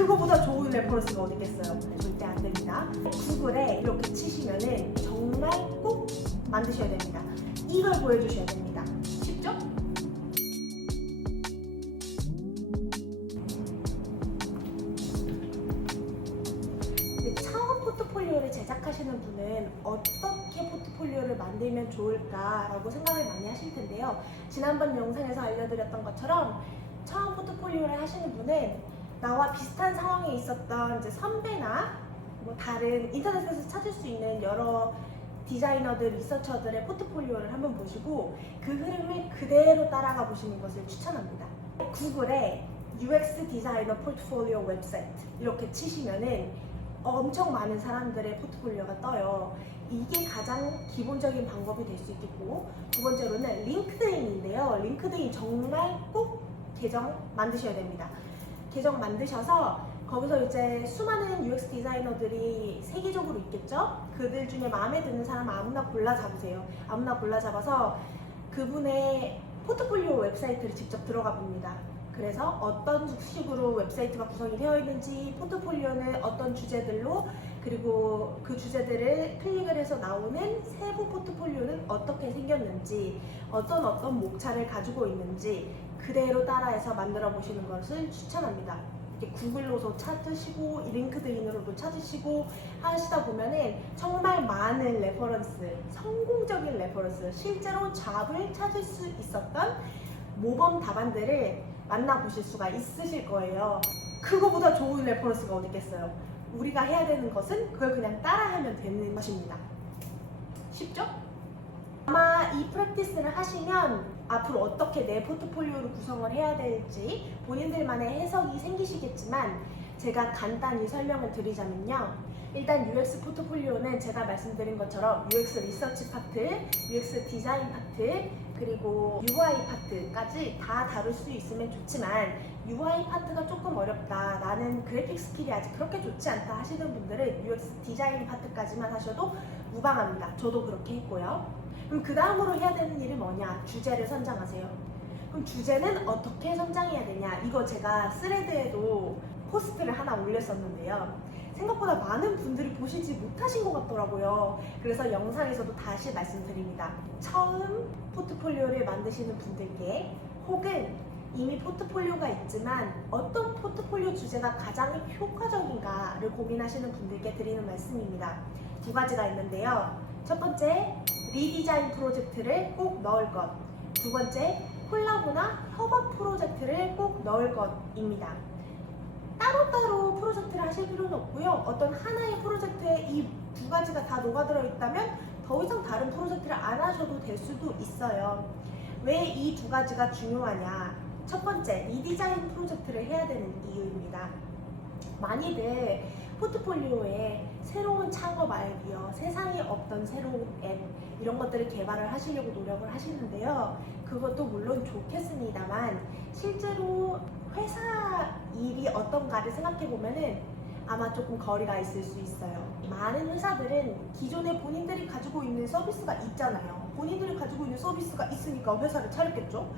그거보다 좋은 레퍼런스가 어디 있겠어요? 절대 안 됩니다. 구글에 이렇게 치시면은 정말 꼭 만드셔야 됩니다. 이걸 보여주셔야 됩니다. 쉽죠? 처음 포트폴리오를 제작하시는 분은 어떻게 포트폴리오를 만들면 좋을까라고 생각을 많이 하실 텐데요. 지난번 영상에서 알려드렸던 것처럼 처음 포트폴리오를 하시는 분은 나와 비슷한 상황에 있었던 이제 선배나 뭐 다른 인터넷에서 찾을 수 있는 여러 디자이너들, 리서처들의 포트폴리오를 한번 보시고 그 흐름을 그대로 따라가 보시는 것을 추천합니다. 구글에 UX 디자이너 포트폴리오 웹사이트 이렇게 치시면은 엄청 많은 사람들의 포트폴리오가 떠요. 이게 가장 기본적인 방법이 될 수 있겠고, 두 번째로는 링크드인인데요. 링크드인 정말 꼭 계정 만드셔야 됩니다. 계정 만드셔서 거기서 이제 수많은 UX 디자이너들이 세계적으로 있겠죠? 그들 중에 마음에 드는 사람 아무나 골라 잡으세요. 아무나 골라 잡아서 그분의 포트폴리오 웹사이트를 직접 들어가 봅니다. 그래서 어떤 식으로 웹사이트가 구성이 되어 있는지, 포트폴리오는 어떤 주제들로, 그리고 그 주제들을 클릭을 해서 나오는 세부 포트폴리오는 어떻게 생겼는지, 어떤 목차를 가지고 있는지 그대로 따라해서 만들어 보시는 것을 추천합니다. 구글로도 찾으시고 링크드인으로도 찾으시고 하시다 보면은 정말 많은 레퍼런스, 성공적인 레퍼런스, 실제로 잡을 찾을 수 있었던 모범 답안들을 만나보실 수가 있으실 거예요. 그거보다 좋은 레퍼런스가 어디 있겠어요? 우리가 해야 되는 것은 그걸 그냥 따라하면 되는 것입니다. 쉽죠? 아마 이 프랙티스를 하시면 앞으로 어떻게 내 포트폴리오를 구성을 해야 될지 본인들만의 해석이 생기시겠지만, 제가 간단히 설명을 드리자면요. 일단 UX 포트폴리오는 제가 말씀드린 것처럼 UX 리서치 파트, UX 디자인 파트, 그리고 UI 파트까지 다 다룰 수 있으면 좋지만 UI 파트가 조금 어렵다, 나는 그래픽 스킬이 아직 그렇게 좋지 않다 하시는 분들은 UX 디자인 파트까지만 하셔도 무방합니다. 저도 그렇게 했고요. 그럼 그 다음으로 해야 되는 일은 뭐냐? 주제를 선정하세요. 그럼 주제는 어떻게 선정해야 되냐? 이거 제가 스레드에도 포스트를 하나 올렸었는데요. 생각보다 많은 분들이 보시지 못하신 것 같더라고요. 그래서 영상에서도 다시 말씀드립니다. 처음 포트폴리오를 만드시는 분들께, 혹은 이미 포트폴리오가 있지만 어떤 포트폴리오 주제가 가장 효과적인가를 고민하시는 분들께 드리는 말씀입니다. 두 가지가 있는데요. 첫 번째, 리디자인 프로젝트를 꼭 넣을 것. 두 번째, 콜라보나 협업 프로젝트를 꼭 넣을 것입니다. 따로따로 프로젝트를 하실 필요는 없고요. 어떤 하나의 프로젝트에 이 두 가지가 다 녹아들어 있다면 더 이상 다른 프로젝트를 안 하셔도 될 수도 있어요. 왜 이 두 가지가 중요하냐? 첫 번째, 리디자인 프로젝트를 해야 되는 이유입니다. 많이들 포트폴리오에 새로운 창업 아이디어, 세상에 없던 새로운 앱, 이런 것들을 개발을 하시려고 노력을 하시는데요. 그것도 물론 좋겠습니다만 실제로 회사 일이 어떤가를 생각해 보면은 아마 조금 거리가 있을 수 있어요. 많은 회사들은 기존에 본인들이 가지고 있는 서비스가 있잖아요. 본인들이 가지고 있는 서비스가 있으니까 회사를 차렸겠죠.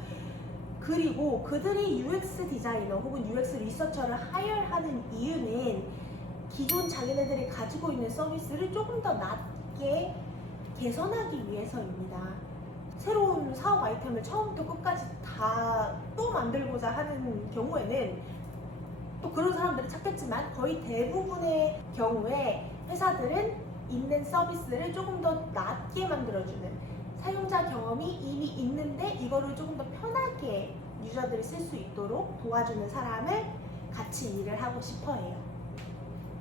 그리고 그들이 UX 디자이너 혹은 UX 리서처를 하여하는 이유는 기존 자기네들이 가지고 있는 서비스를 조금 더 낮게 개선하기 위해서입니다. 새로운 사업 아이템을 처음부터 끝까지 다 또 만들고자 하는 경우에는 또 그런 사람들이 찾겠지만, 거의 대부분의 경우에 회사들은 있는 서비스를 조금 더 낮게 만들어주는, 사용자 경험이 이미 있는데 이거를 조금 더 편하게 유저들이 쓸 수 있도록 도와주는 사람을 같이 일을 하고 싶어 해요.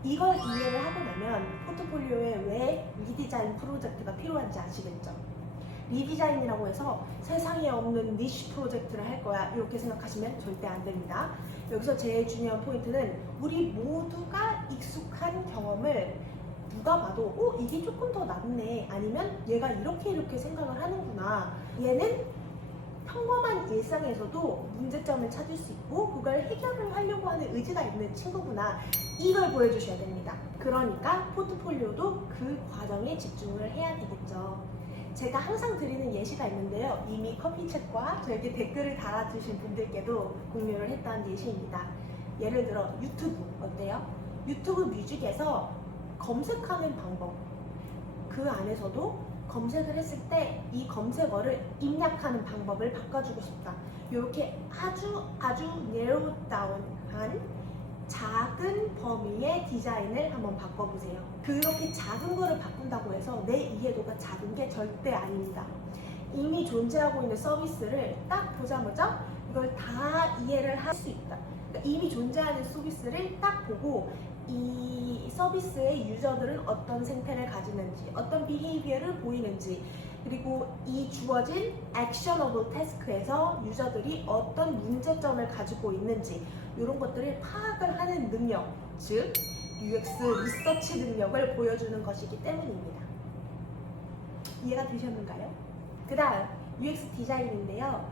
이걸 이해를 하고 나면 포트폴리오에 왜 리디자인 프로젝트가 필요한지 아시겠죠? 리디자인이라고 해서 세상에 없는 니쉬 프로젝트를 할 거야, 이렇게 생각하시면 절대 안 됩니다. 여기서 제일 중요한 포인트는 우리 모두가 익숙한 경험을 누가 봐도 이게 조금 더 낫네, 아니면 얘가 이렇게 생각을 하는구나, 얘는 평범한 일상에서도 문제점을 찾을 수 있고 그걸 해결을 하려고 하는 의지가 있는 친구구나, 이걸 보여주셔야 됩니다. 그러니까 포트폴리오도 그 과정에 집중을 해야 되겠죠. 제가 항상 드리는 예시가 있는데요. 이미 커피챗과 저에게 댓글을 달아주신 분들께도 공유를 했던 예시입니다. 예를 들어 유튜브 어때요? 유튜브 뮤직에서 검색하는 방법, 그 안에서도 검색을 했을 때 이 검색어를 입력하는 방법을 바꿔주고 싶다. 이렇게 아주 narrow down한 작은 범위의 디자인을 한번 바꿔보세요. 그렇게 작은 거를 바꾼다고 해서 내 이해도가 작은 게 절대 아닙니다. 이미 존재하고 있는 서비스를 딱 보자마자 이걸 다 이해를 할 수 있다. 그러니까 이미 존재하는 서비스를 딱 보고 이 서비스의 유저들은 어떤 생태를 가지는지, 어떤 비헤이비어를 보이는지, 그리고 이 주어진 actionable task에서 유저들이 어떤 문제점을 가지고 있는지 이런 것들을 파악을 하는 능력, 즉 UX 리서치 능력을 보여주는 것이기 때문입니다. 이해가 되셨는가요? 그 다음 UX 디자인인데요.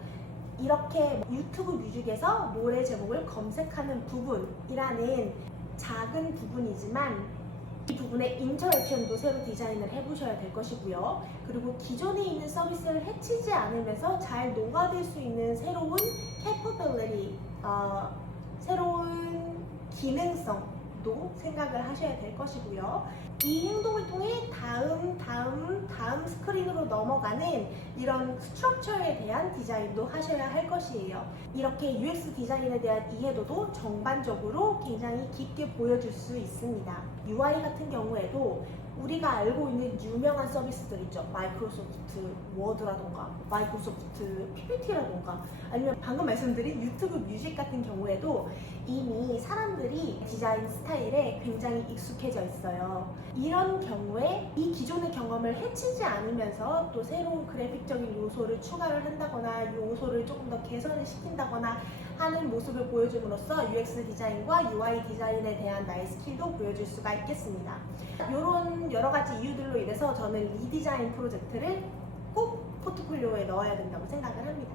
이렇게 유튜브 뮤직에서 노래 제목을 검색하는 부분이라는 작은 부분이지만 이 부분의 인터랙션도 새로 디자인을 해보셔야 될 것이고요. 그리고 기존에 있는 서비스를 해치지 않으면서 잘 녹아들 수 있는 새로운 capability, 새로운 기능성도 생각을 하셔야 될 것이고요. 이 행동을 통해 다음 스크린으로 넘어가는 이런 스트럭처에 대한 디자인도 하셔야 할 것이에요. 이렇게 UX 디자인에 대한 이해도도 전반적으로 굉장히 깊게 보여줄 수 있습니다. UI 같은 경우에도 우리가 알고 있는 유명한 서비스들 있죠. 마이크로소프트 워드라던가 마이크로소프트 PPT라던가 아니면 방금 말씀드린 유튜브 뮤직 같은 경우에도 이미 사람들이 디자인 스타일에 굉장히 익숙해져 있어요. 이런 경우에 이 기존의 경험을 해치지 않으면서 또 새로운 그래픽적인 요소를 추가를 한다거나 요소를 조금 더 개선을 시킨다거나 하는 모습을 보여줌으로써 UX 디자인과 UI 디자인에 대한 나의 스킬도 보여줄 수가 있겠습니다. 이런 여러 가지 이유들로 인해서 저는 리디자인 프로젝트를 꼭 포트폴리오에 넣어야 된다고 생각을 합니다.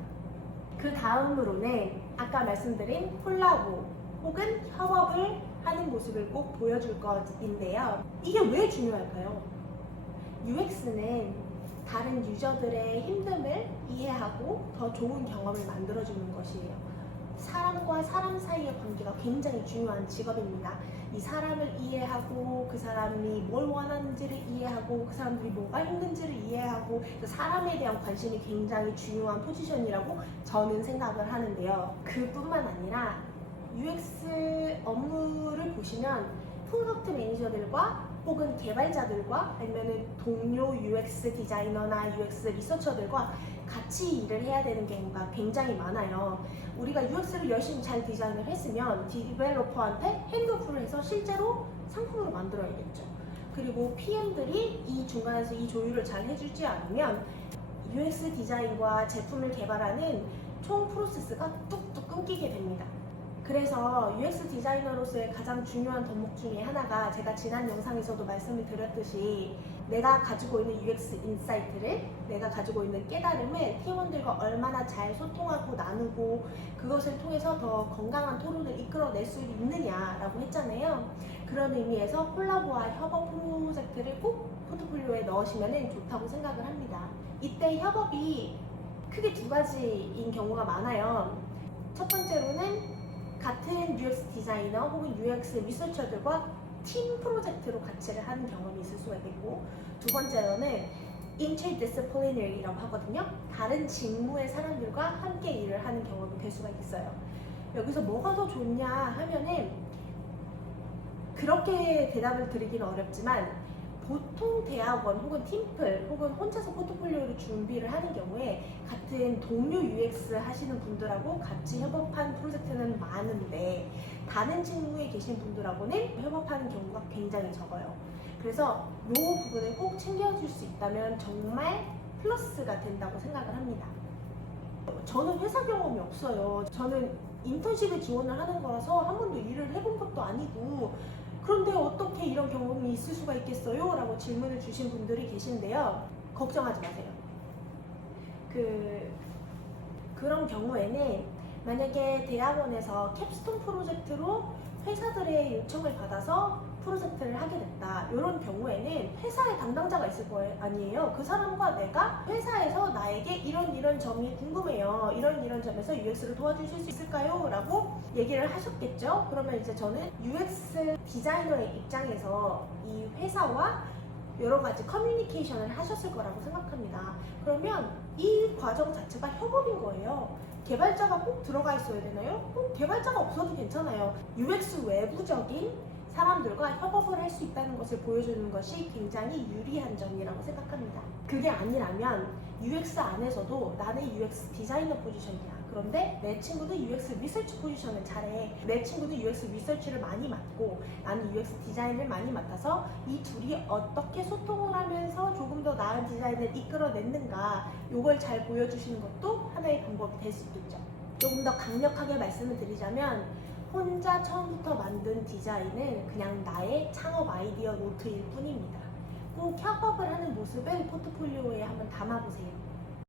그 다음으로는 아까 말씀드린 콜라보 혹은 협업을 하는 모습을 꼭 보여줄 것인데요. 이게 왜 중요할까요? UX는 다른 유저들의 힘듦을 이해하고 더 좋은 경험을 만들어주는 것이에요. 사람과 사람 사이의 관계가 굉장히 중요한 직업입니다. 이 사람을 이해하고 그 사람이 뭘 원하는지를 이해하고 그 사람들이 뭐가 힘든지를 이해하고 그 사람에 대한 관심이 굉장히 중요한 포지션이라고 저는 생각을 하는데요. 그뿐만 아니라 UX 업무를 보시면 프로덕트 매니저들과 혹은 개발자들과 아니면 동료 UX 디자이너나 UX 리서처들과 같이 일을 해야 되는 경우가 굉장히 많아요. 우리가 UX를 열심히 잘 디자인을 했으면 디벨로퍼한테 핸드오프를 해서 실제로 상품으로 만들어야겠죠. 그리고 PM들이 이 중간에서 이 조율을 잘 해주지 않으면 UX 디자인과 제품을 개발하는 총 프로세스가 뚝뚝 끊기게 됩니다. 그래서 UX 디자이너로서의 가장 중요한 덕목 중에 하나가 제가 지난 영상에서도 말씀을 드렸듯이 내가 가지고 있는 UX 인사이트를, 내가 가지고 있는 깨달음을 팀원들과 얼마나 잘 소통하고 나누고 그것을 통해서 더 건강한 토론을 이끌어낼 수 있느냐라고 했잖아요. 그런 의미에서 콜라보와 협업 프로젝트를 꼭 포트폴리오에 넣으시면 좋다고 생각을 합니다. 이때 협업이 크게 두 가지인 경우가 많아요. 첫 번째로는 같은 UX 디자이너 혹은 UX 리서처들과 팀 프로젝트로 같이 하는 경험이 있을 수가 있고, 두 번째로는 interdisciplinary라고 하거든요. 다른 직무의 사람들과 함께 일을 하는 경험이 될 수가 있어요. 여기서 뭐가 더 좋냐 하면은 그렇게 대답을 드리기는 어렵지만 보통 대학원 혹은 팀플 혹은 혼자서 포트폴리오를 준비를 하는 경우에 같은 동료 UX 하시는 분들하고 같이 협업한 프로젝트는 많은데 다른 직무에 계신 분들하고는 협업하는 경우가 굉장히 적어요. 그래서 이 부분을 꼭 챙겨줄 수 있다면 정말 플러스가 된다고 생각을 합니다. 저는 회사 경험이 없어요. 저는 인턴십에 지원을 하는 거라서 한 번도 일을 해본 것도 아니고 그런데 어떻게 이런 경험이 있을 수가 있겠어요? 라고 질문을 주신 분들이 계신데요. 걱정하지 마세요. 그런 경우에는 만약에 대학원에서 캡스톤 프로젝트로 회사들의 요청을 받아서 프로젝트를 하게 됐다. 이런 경우에는 회사의 담당자가 있을 거 아니에요. 그 사람과 내가 회사에서 나에게 이런 점이 궁금해요. 이런 점에서 UX를 도와주실 수 있을까요? 라고 얘기를 하셨겠죠. 그러면 이제 저는 UX 디자이너의 입장에서 이 회사와 여러 가지 커뮤니케이션을 하셨을 거라고 생각합니다. 그러면 이 과정 자체가 협업인 거예요. 개발자가 꼭 들어가 있어야 되나요? 개발자가 없어도 괜찮아요. UX 외부적인 사람들과 협업을 할 수 있다는 것을 보여주는 것이 굉장히 유리한 점이라고 생각합니다. 그게 아니라면 UX 안에서도 나는 UX 디자이너 포지션이야. 그런데 내 친구도 UX 리서치 포지션을 잘해. 내 친구도 UX 리서치를 많이 맡고 나는 UX 디자인을 많이 맡아서 이 둘이 어떻게 소통을 하면서 조금 더 나은 디자인을 이끌어냈는가, 이걸 잘 보여주시는 것도 하나의 방법이 될 수도 있죠. 조금 더 강력하게 말씀을 드리자면 혼자 처음부터 만든 디자인은 그냥 나의 창업 아이디어 노트일 뿐입니다. 꼭 협업을 하는 모습을 포트폴리오에 한번 담아보세요.